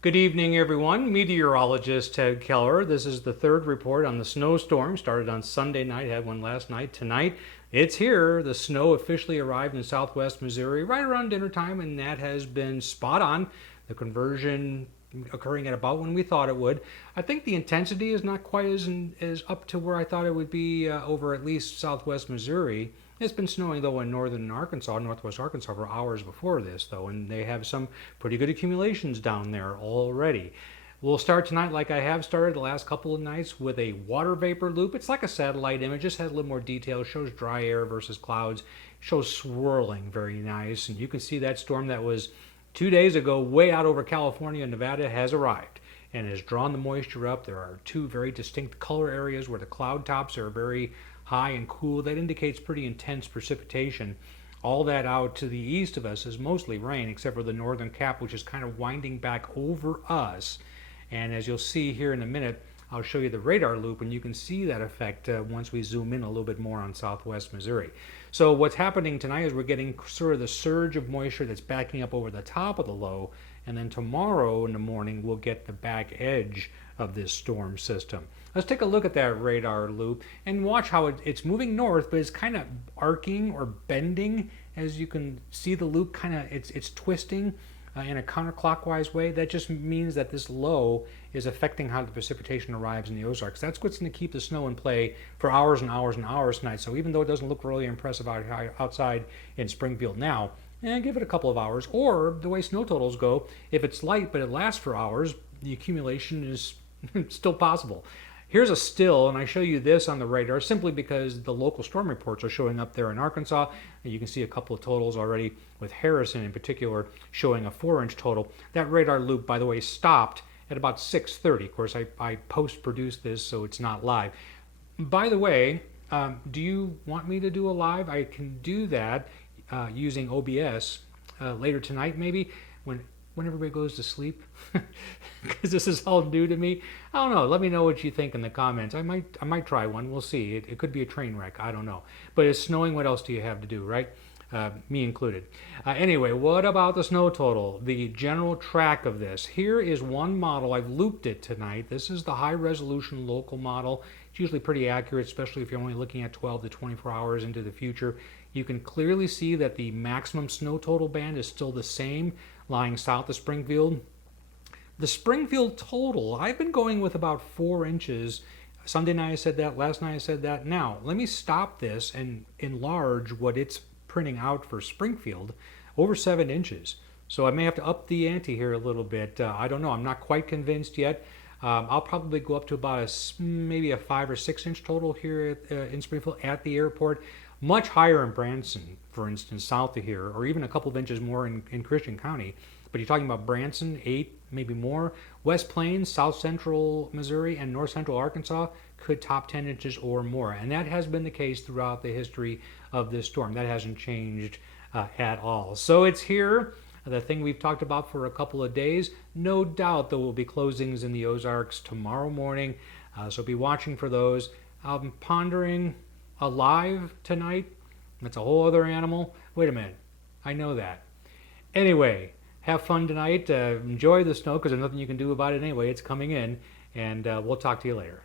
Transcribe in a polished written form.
Good evening, everyone. Meteorologist Ted Keller. This is the third report on the snowstorm. Started on Sunday night, had one last night. Tonight, it's here. The snow officially arrived in southwest Missouri right around dinner time, and that has been spot on. The conversion occurring at about when we thought it would. I think the intensity is not quite as up to where I thought it would be over at least southwest Missouri. It's been snowing though in northern Arkansas, northwest Arkansas for hours before this though, and they have some pretty good accumulations down there already. We'll start tonight like I have started the last couple of nights with a water vapor loop. It's like a satellite image, just has a little more detail, shows dry air versus clouds, shows swirling, very nice. And you can see that storm that was 2 days ago way out over California and Nevada has arrived and has drawn the moisture up. There are two very distinct color areas where the cloud tops are very high and cool. That indicates pretty intense precipitation. All that out to the east of us is mostly rain, except for the northern cap, which is kind of winding back over us. And as you'll see here in a minute, I'll show you the radar loop, and you can see that effect once we zoom in a little bit more on southwest Missouri. So what's happening tonight is we're getting sort of the surge of moisture that's backing up over the top of the low, and then tomorrow in the morning we'll get the back edge of this storm system. Let's take a look at that radar loop and watch how it's moving north, but it's kind of arcing or bending. As you can see, the loop kind of it's twisting in a counterclockwise way. That just means that this low is affecting how the precipitation arrives in the Ozarks. That's what's going to keep the snow in play for hours and hours and hours tonight. So even though it doesn't look really impressive outside in Springfield now, give it a couple of hours. Or the way snow totals go, if it's light but it lasts for hours, the accumulation is still possible. Here's a still, and I show you this on the radar simply because the local storm reports are showing up there in Arkansas. And you can see a couple of totals already, with Harrison in particular showing a 4-inch total. That radar loop, by the way, stopped at about 6:30. Of course, I post-produced this, so it's not live. By the way, do you want me to do a live? I can do that using OBS later tonight, maybe, when everybody goes to sleep, because this is all new to me. I don't know. Let me know what you think in the comments. I might try one. We'll see. It could be a train wreck. I don't know. But it's snowing. What else do you have to do, right? Me included. Anyway, what about the snow total? The general track of this. Here is one model. I've looped it tonight. This is the high resolution local model. It's usually pretty accurate, especially if you're only looking at 12 to 24 hours into the future. You can clearly see that the maximum snow total band is still the same, lying south of Springfield. The Springfield total, I've been going with about 4 inches. Sunday night I said that, last night I said that. Now, let me stop this and enlarge what it's printing out for Springfield, over 7 inches. So I may have to up the ante here a little bit. I don't know, I'm not quite convinced yet. I'll probably go up to about maybe a 5 or 6 inch total here in Springfield at the airport. Much higher in Branson, for instance, south of here, or even a couple of inches more in Christian County. But you're talking about Branson, 8, maybe more. West Plains, south central Missouri, and north central Arkansas could top 10 inches or more. And that has been the case throughout the history of this storm. That hasn't changed at all. So it's here, the thing we've talked about for a couple of days. No doubt there will be closings in the Ozarks tomorrow morning, so be watching for those. I'm pondering alive tonight. That's a whole other animal. Wait a minute. I know that. Anyway, have fun tonight. Enjoy the snow because there's nothing you can do about it anyway. It's coming in. And we'll talk to you later.